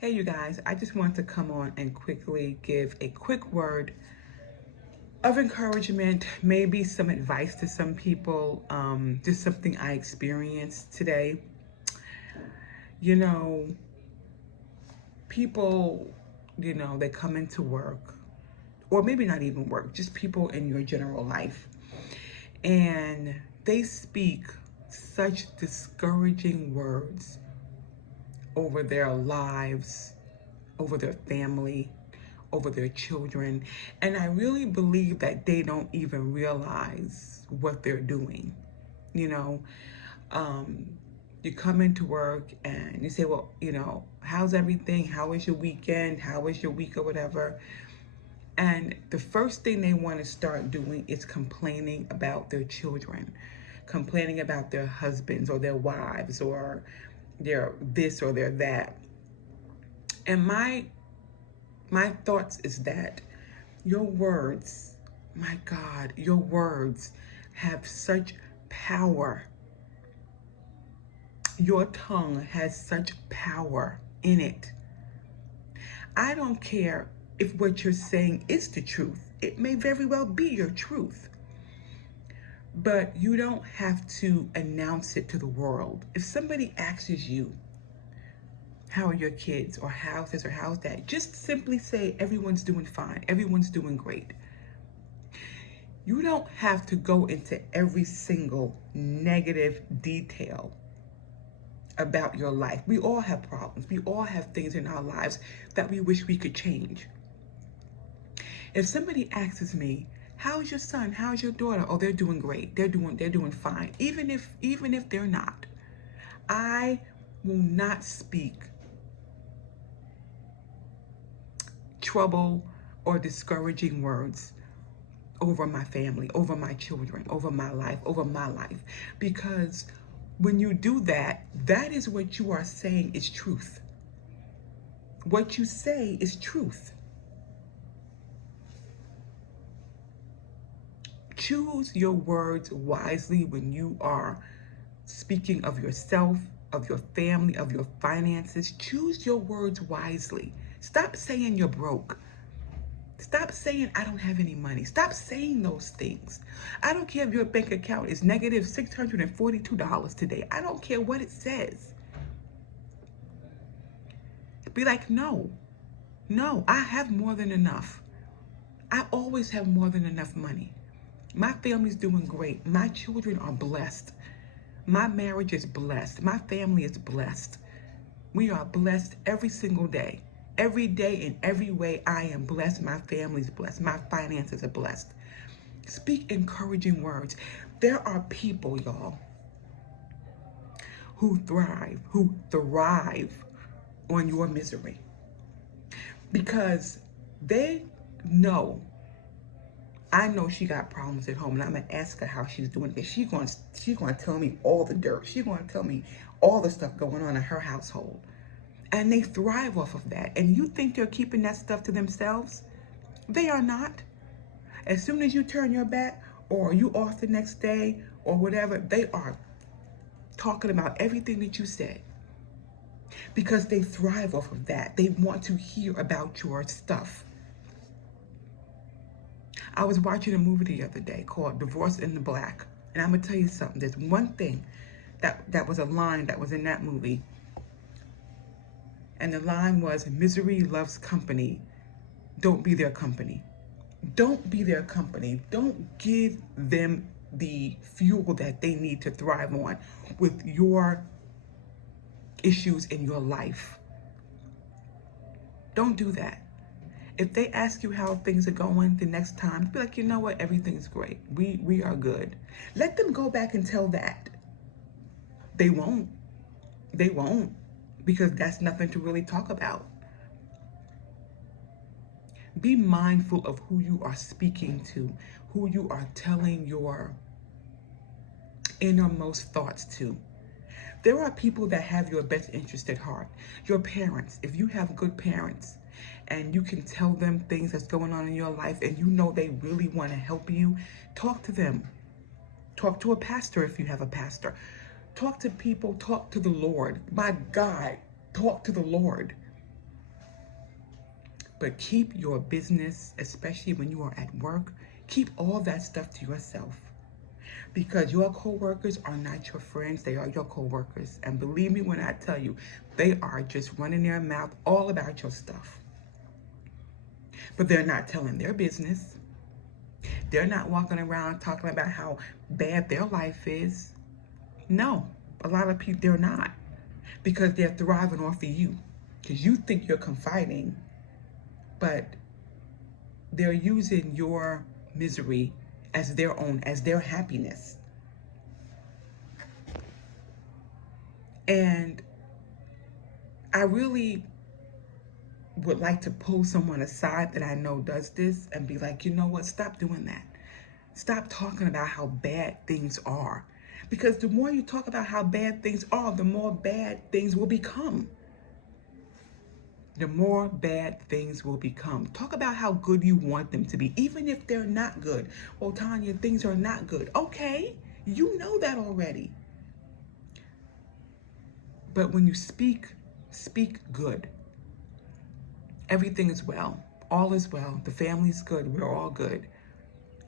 Hey, you guys, I just want to come on and quickly give a quick word of encouragement, maybe some advice to some people, just something I experienced today. You know, people, they come into work, or maybe not even work, just people in your general life, and they speak such discouraging words over their lives, over their family, over their children. And I really believe that they don't even realize what they're doing. You know, um, you come into work and you say, well, how's everything? How was your weekend? How was your week or whatever? And the first thing they want to start doing is complaining about their children, complaining about their husbands or their wives or their this or their that. And my thoughts is that your words, my God, your words have such power. Your tongue has such power in it. I don't care if what you're saying is the truth. It may very well be your truth. But you don't have to announce it to the world. If somebody asks you, how are your kids, or how's this or how's that, just simply say everyone's doing fine, everyone's doing great. You don't have to go into every single negative detail about your life. We all have problems. We all have things in our lives that we wish we could change. If somebody asks me, how's your son? How's your daughter? Oh, they're doing great. They're doing fine. Even if they're not, I will not speak trouble or discouraging words over my family, over my children, over my life, over my life. Because when you do that, that is what you are saying is truth. What you say is truth. Choose your words wisely when you are speaking of yourself, of your family, of your finances. Choose your words wisely. Stop saying you're broke. Stop saying I don't have any money. Stop saying those things. I don't care if your bank account is negative $642 today. I don't care what it says. Be like, no, I have more than enough. I always have more than enough money. My family's doing great. My children are blessed. My marriage is blessed. My family is blessed. We are blessed every single day. Every day in every way, I am blessed. My family's blessed. My finances are blessed. Speak encouraging words. There are people, y'all, who thrive on your misery because they know. I know she got problems at home, and I'm gonna ask her how she's doing because she's gonna tell me all the dirt. She's gonna tell me all the stuff going on in her household. And they thrive off of that. And you think they're keeping that stuff to themselves? They are not. As soon as you turn your back or you off the next day or whatever, they are talking about everything that you said because they thrive off of that. They want to hear about your stuff. I was watching a movie the other day called Divorce in the Black. And I'm going to tell you something. There's one thing that was a line that was in that movie. And the line was, misery loves company. Don't be their company. Don't be their company. Don't give them the fuel that they need to thrive on with your issues in your life. Don't do that. If they ask you how things are going the next time, be like, you know what? Everything's great. We are good. Let them go back and tell that. They won't. They won't. Because that's nothing to really talk about. Be mindful of who you are speaking to, who you are telling your innermost thoughts to. There are people that have your best interest at heart. Your parents, if you have good parents and you can tell them things that's going on in your life and you know they really want to help you, talk to them. Talk to a pastor if you have a pastor. Talk to people, talk to the Lord. My God, talk to the Lord. But keep your business, especially when you are at work, keep all that stuff to yourself. Because your coworkers are not your friends, they are your coworkers. And believe me when I tell you, they are just running their mouth all about your stuff. But they're not telling their business. They're not walking around talking about how bad their life is. No, a lot of people, they're not. Because they're thriving off of you. Because you think you're confiding, but they're using your misery as their own, as their happiness. And I really would like to pull someone aside that I know does this and be like, you know what, stop doing that. Stop talking about how bad things are. Because the more you talk about how bad things are, the more bad things will become. The more bad things will become. Talk about how good you want them to be, even if they're not good. Well, Tanya, things are not good. Okay, you know that already. But when you speak good. Everything is well. All is well. The family's good. We're all good.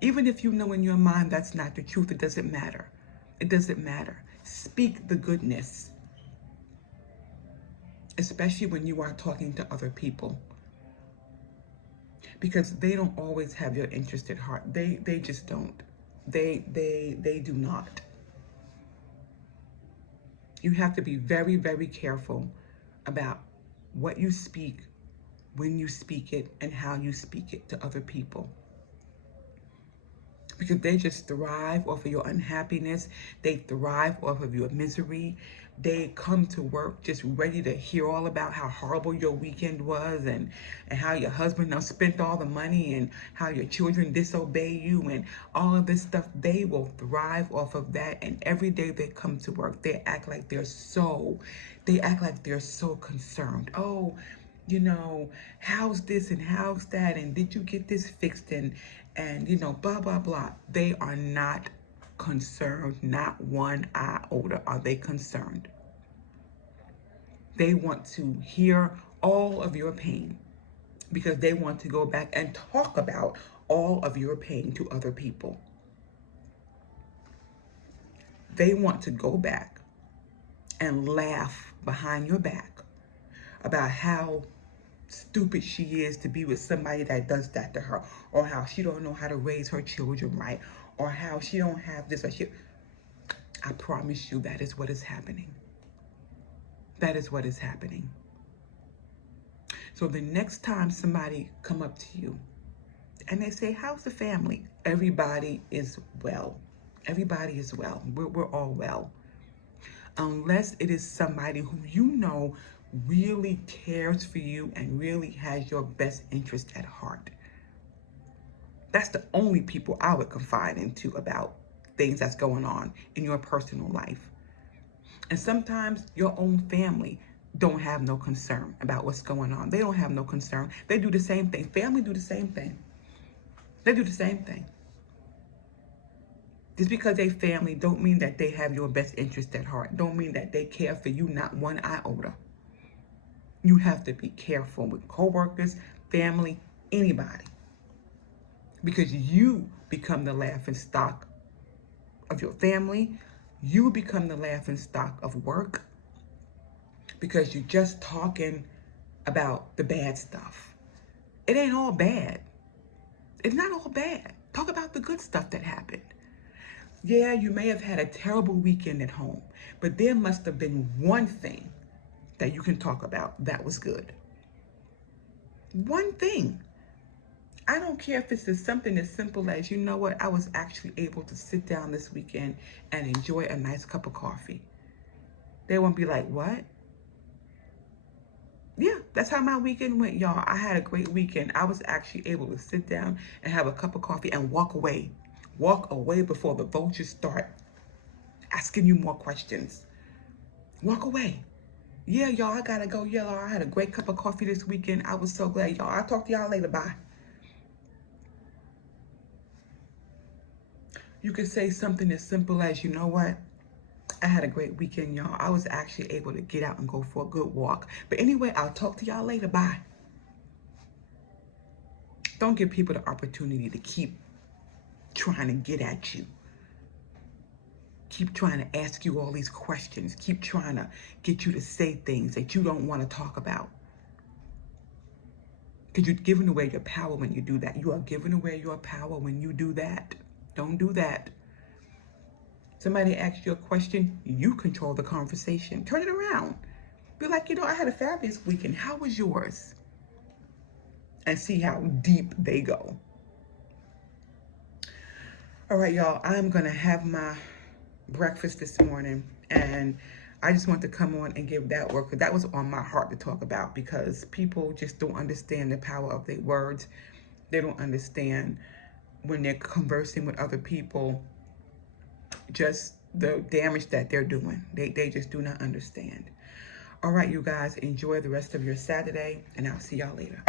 Even if you know in your mind that's not the truth, it doesn't matter. It doesn't matter. Speak the goodness. Especially when you are talking to other people. Because they don't always have your interest at heart. They just don't. They do not. You have to be very, very careful about what you speak, when you speak it, and how you speak it to other people. Because they just thrive off of your unhappiness. They thrive off of your misery. They come to work just ready to hear all about how horrible your weekend was and how your husband now spent all the money and how your children disobey you and all of this stuff. They will thrive off of that. And every day they come to work, they act like they're so concerned. Oh, you know, how's this and how's that, and did you get this fixed, and you know, blah blah blah. They are not concerned. Not one iota are they concerned. They want to hear all of your pain because they want to go back and talk about all of your pain to other people. They want to go back and laugh behind your back about how stupid she is to be with somebody that does that to her, or how she don't know how to raise her children right, or how she don't have this, or she. I promise you that is what is happening. That is what is happening. So the next time somebody come up to you and they say, how's the family? Everybody is well. Everybody is well. We're all well. Unless it is somebody who you know really cares for you and really has your best interest at heart. That's the only people I would confide into about things that's going on in your personal life. And sometimes your own family don't have no concern about what's going on. They don't have no concern. They do the same thing. Family do the same thing. They do the same thing. Just because they family don't mean that they have your best interest at heart. Don't mean that they care for you, not one iota. You have to be careful with coworkers, family, anybody. Because you become the laughing stock of your family. You become the laughing stock of work. Because you're just talking about the bad stuff. It ain't all bad. It's not all bad. Talk about the good stuff that happened. Yeah, you may have had a terrible weekend at home, but there must have been one thing that you can talk about that was good. One thing. I don't care if it's just something as simple as, you know what, I was actually able to sit down this weekend and enjoy a nice cup of coffee. They won't be like, what? Yeah, that's how my weekend went, y'all. I had a great weekend. I was actually able to sit down and have a cup of coffee and walk away. Walk away before the vultures start asking you more questions. Walk away. Yeah, y'all, I gotta go. Yeah, I had a great cup of coffee this weekend. I was so glad, y'all. I'll talk to y'all later. Bye. You could say something as simple as, you know what? I had a great weekend, y'all. I was actually able to get out and go for a good walk. But anyway, I'll talk to y'all later. Bye. Don't give people the opportunity to keep trying to get at you. Keep trying to ask you all these questions. Keep trying to get you to say things that you don't want to talk about. Because you're giving away your power when you do that. You are giving away your power when you do that. Don't do that. Somebody asks you a question, you control the conversation. Turn it around. Be like, I had a fabulous weekend. How was yours? And see how deep they go. All right, y'all, I'm going to have my breakfast this morning, and I just want to come on and give that word, because that was on my heart to talk about, because people just don't understand the power of their words. They don't understand when they're conversing with other people, just the damage that they're doing. They just do not understand. All right, you guys, enjoy the rest of your Saturday, and I'll see y'all later.